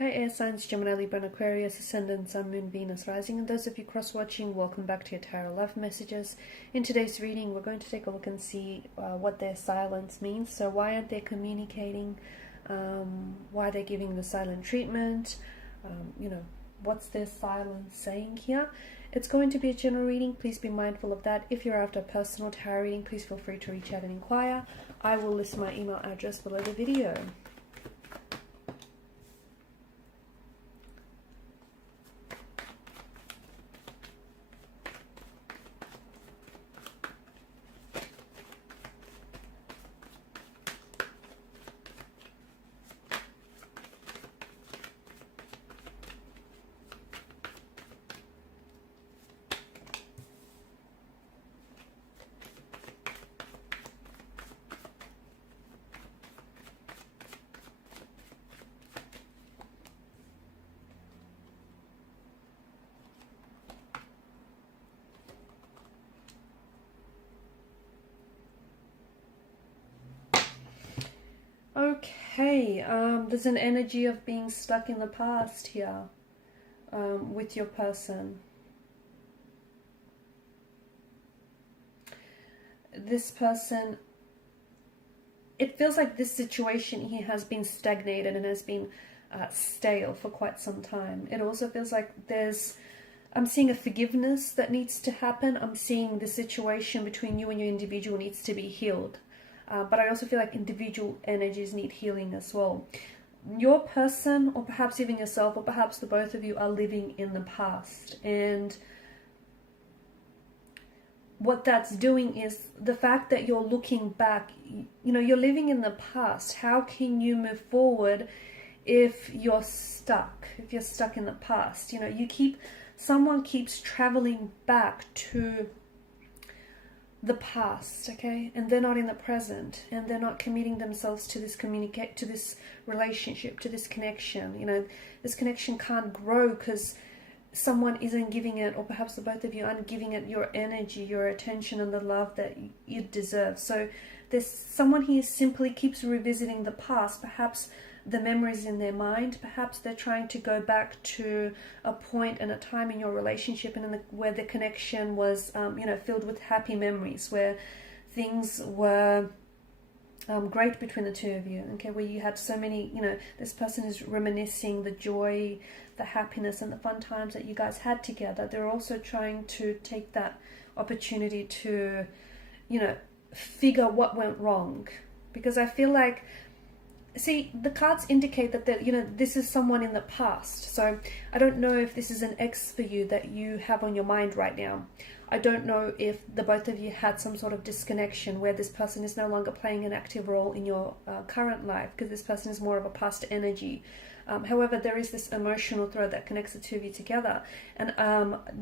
Hi air signs, Gemini, Libra and Aquarius, Ascendant, Sun, Moon, Venus, Rising, and those of you cross-watching, welcome back to your Tarot Love Messages. In today's reading, we're going to take a look and see what their silence means. So why aren't they communicating? Why they're giving the silent treatment? What's their silence saying here? It's going to be a general reading. Please be mindful of that. If you're after a personal tarot reading, please feel free to reach out and inquire. I will list my email address below the video. Okay, there's an energy of being stuck in the past here with your person. This person, it feels like this situation here has been stagnated and has been stale for quite some time. It also feels like I'm seeing a forgiveness that needs to happen. I'm seeing the situation between you and your individual needs to be healed. But I also feel like individual energies need healing as well. Your person, or perhaps even yourself, or perhaps the both of you, are living in the past. And what that's doing is the fact that you're looking back, you're living in the past. How can you move forward if you're stuck in the past? Someone keeps traveling back to the past, okay, and they're not in the present, and they're not committing themselves to this relationship, to this connection. This connection can't grow because someone isn't giving it, or perhaps the both of you aren't giving it your energy, your attention, and the love that you deserve. So there's someone here simply keeps revisiting the past, perhaps the memories in their mind. Perhaps they're trying to go back to a point and a time in your relationship and where the connection was, filled with happy memories, where things were great between the two of you. Okay, where you had so many, this person is reminiscing the joy, the happiness, and the fun times that you guys had together. They're also trying to take that opportunity to, figure what went wrong, because I feel like, see, the cards indicate that this is someone in the past. So I don't know if this is an ex for you that you have on your mind right now. I don't know if the both of you had some sort of disconnection where this person is no longer playing an active role in your current life, because this person is more of a past energy. However, there is this emotional thread that connects the two of you together. And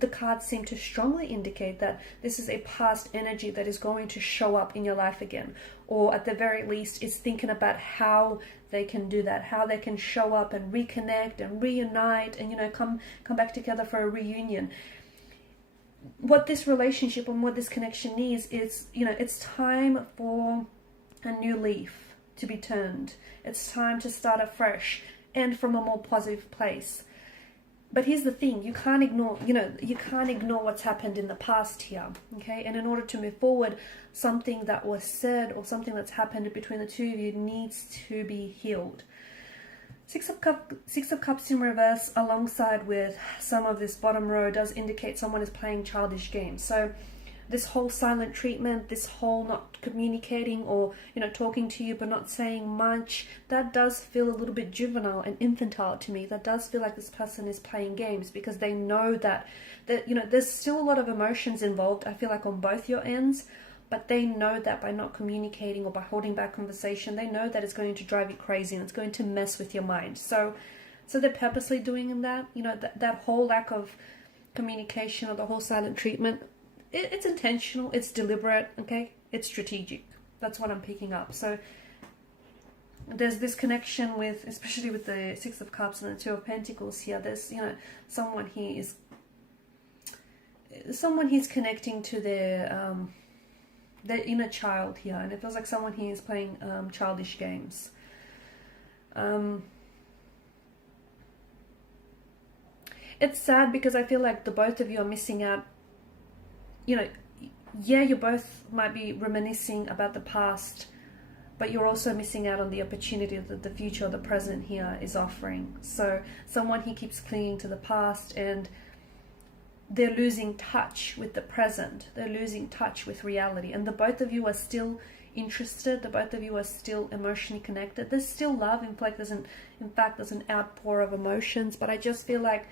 the cards seem to strongly indicate that this is a past energy that is going to show up in your life again. Or at the very least is thinking about how they can do that, how they can show up and reconnect and reunite and, come back together for a reunion. What this relationship and what this connection needs is, it's time for a new leaf to be turned. It's time to start afresh and from a more positive place. But here's the thing, you can't ignore what's happened in the past here, okay? And in order to move forward, something that was said or something that's happened between the two of you needs to be healed. Six of Cups in reverse alongside with some of this bottom row does indicate someone is playing childish games. So this whole silent treatment, this whole not communicating or, talking to you but not saying much, that does feel a little bit juvenile and infantile to me. That does feel like this person is playing games because they know that there's still a lot of emotions involved, I feel like, on both your ends. But they know that by not communicating or by holding back conversation, they know that it's going to drive you crazy and it's going to mess with your mind. So they're purposely doing that. That whole lack of communication or the whole silent treatment, it's intentional, it's deliberate, okay? It's strategic. That's what I'm picking up. So there's this connection with, especially with the Six of Cups and the Two of Pentacles here, there's, someone he's connecting to their inner child here, and it feels like someone here is playing childish games. it's sad because I feel like the both of you are missing out. You know, yeah, you both might be reminiscing about the past, but you're also missing out on the opportunity that the future or the present here is offering. So someone he keeps clinging to the past, and they're losing touch with the present. They're losing touch with reality. And the both of you are still interested. The both of you are still emotionally connected. There's still love. In fact, there's an outpour of emotions. But I just feel like,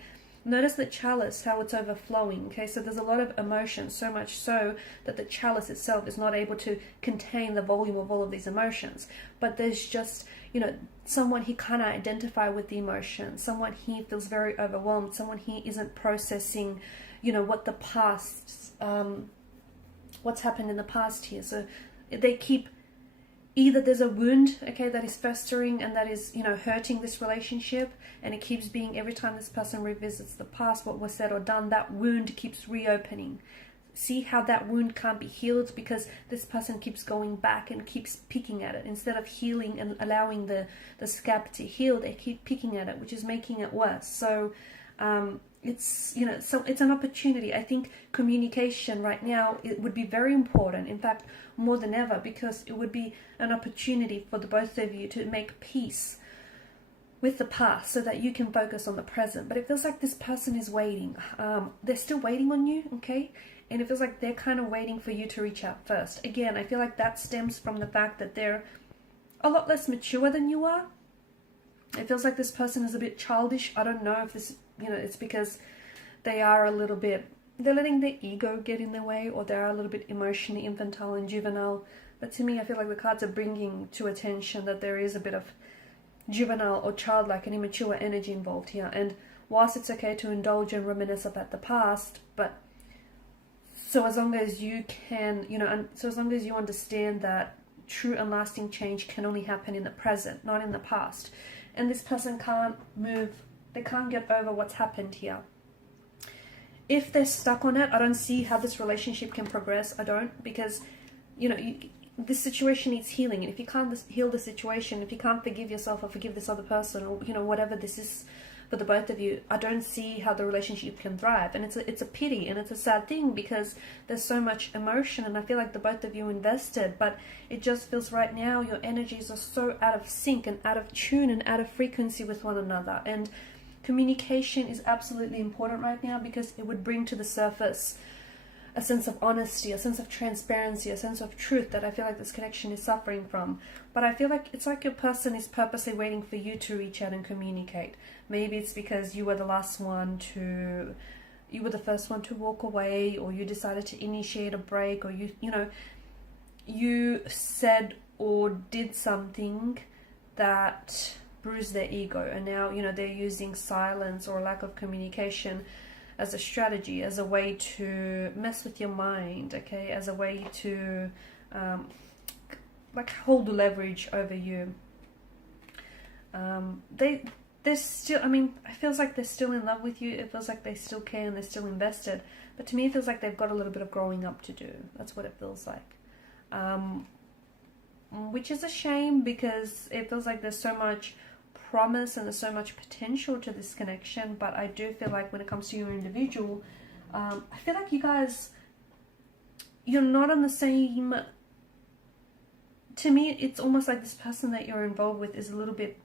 notice the chalice, how it's overflowing. Okay, so there's a lot of emotion, so much so that the chalice itself is not able to contain the volume of all of these emotions. But there's just, someone he can't identify with the emotion. Someone he feels very overwhelmed. Someone he isn't processing, what the past, what's happened in the past here. So they keep, either there's a wound, okay, that is festering and that is, hurting this relationship, and it keeps being, every time this person revisits the past, what was said or done, that wound keeps reopening. See how that wound can't be healed because this person keeps going back and keeps picking at it. Instead of healing and allowing the scab to heal, they keep picking at it, which is making it worse. So it's an opportunity. I think communication right now, it would be very important, in fact more than ever, because it would be an opportunity for the both of you to make peace with the past so that you can focus on the present. But it feels like this person is waiting. They're still waiting on you, okay? And it feels like they're kind of waiting for you to reach out first. Again, I feel like that stems from the fact that they're a lot less mature than you are. It feels like this person is a bit childish. I don't know if this, it's because they are a little bit, they're letting their ego get in their way, or they're a little bit emotionally infantile and juvenile. But to me, I feel like the cards are bringing to attention that there is a bit of juvenile or childlike and immature energy involved here. And whilst it's okay to indulge and reminisce about the past, but so as long as you can, so as long as you understand that true and lasting change can only happen in the present, not in the past. And this person can't move, they can't get over what's happened here. If they're stuck on it, I don't see how this relationship can progress. I don't, because, this situation needs healing. And if you can't heal the situation, if you can't forgive yourself or forgive this other person, or, whatever this is for the both of you, I don't see how the relationship can thrive. And it's a pity, and it's a sad thing because there's so much emotion, and I feel like the both of you invested, but it just feels right now your energies are so out of sync and out of tune and out of frequency with one another. And communication is absolutely important right now because it would bring to the surface a sense of honesty, a sense of transparency, a sense of truth that I feel like this connection is suffering from. But I feel like it's like your person is purposely waiting for you to reach out and communicate. Maybe it's because you were the first one to walk away, or you decided to initiate a break, or you said or did something that bruised their ego, and now they're using silence or lack of communication as a strategy, as a way to mess with your mind, okay, as a way to hold leverage over you. They're still, it feels like they're still in love with you. It feels like they still care and they're still invested, but to me it feels like they've got a little bit of growing up to do. That's what it feels like, which is a shame because it feels like there's so much promise and there's so much potential to this connection. But I do feel like when it comes to your individual, I feel like you guys, you're not on the same, to me it's almost like this person that you're involved with is a little bit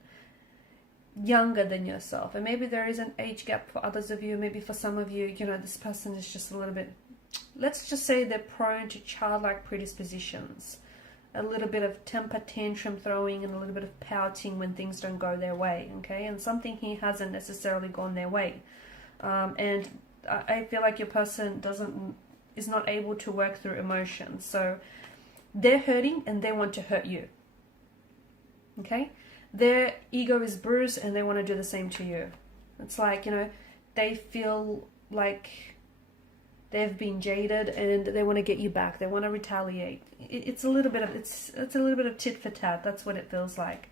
younger than yourself, and maybe there is an age gap for others of you. Maybe for some of you, this person is just a little bit, let's just say they're prone to childlike predispositions, a little bit of temper tantrum throwing and a little bit of pouting when things don't go their way, okay? And something here hasn't necessarily gone their way. And I feel like your person is not able to work through emotions. So they're hurting and they want to hurt you, okay? Their ego is bruised and they want to do the same to you. It's like, they feel like they've been jaded and they want to get you back. They want to retaliate. It's a little bit of tit for tat. That's what it feels like.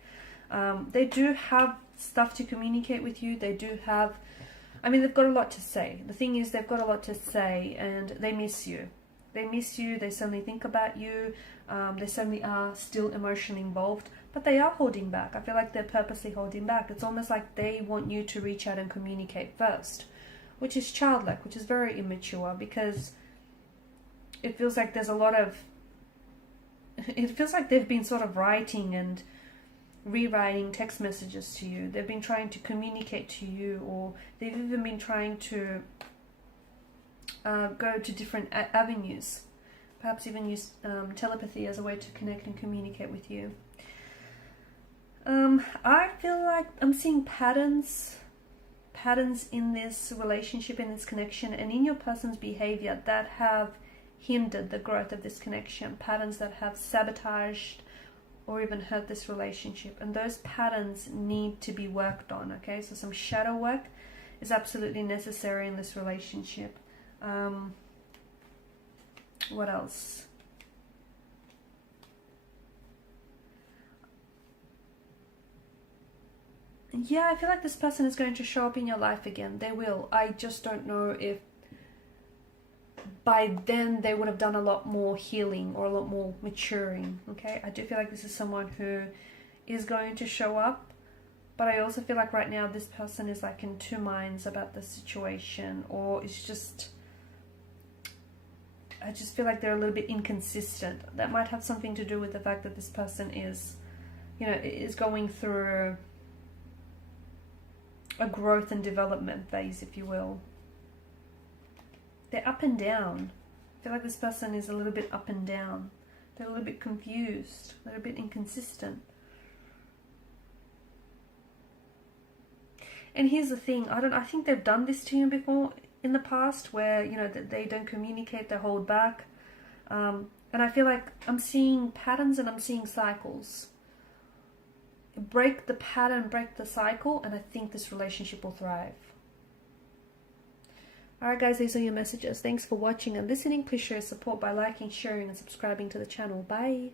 They do have stuff to communicate with you. They do have, they've got a lot to say. The thing is, they've got a lot to say and they miss you. They miss you. They certainly think about you. They certainly are still emotionally involved, but they are holding back. I feel like they're purposely holding back. It's almost like they want you to reach out and communicate first, which is childlike, which is very immature, because it feels like there's a lot of, it feels like they've been sort of writing and rewriting text messages to you. They've been trying to communicate to you, or they've even been trying to go to different avenues, perhaps even use telepathy as a way to connect and communicate with you. I feel like I'm seeing patterns in this relationship, in this connection, and in your person's behavior that have hindered the growth of this connection, patterns that have sabotaged or even hurt this relationship, and those patterns need to be worked on. Okay, so some shadow work is absolutely necessary in this relationship. What else? Yeah, I feel like this person is going to show up in your life again. They will. I just don't know if by then they would have done a lot more healing or a lot more maturing. Okay, I do feel like this is someone who is going to show up, but I also feel like right now this person is like in two minds about the situation, or it's just, I just feel like they're a little bit inconsistent. That might have something to do with the fact that this person is, you know, is going through a growth and development phase, if you will. They're up and down. I feel like this person is a little bit up and down. They're a little bit confused, a little bit inconsistent. And here's the thing, I think they've done this to you before in the past, where, you know, that they don't communicate, they hold back. And I feel like I'm seeing patterns and I'm seeing cycles. Break the pattern, break the cycle, and I think this relationship will thrive. Alright guys, these are your messages. Thanks for watching and listening. Please show your support by liking, sharing and subscribing to the channel. Bye.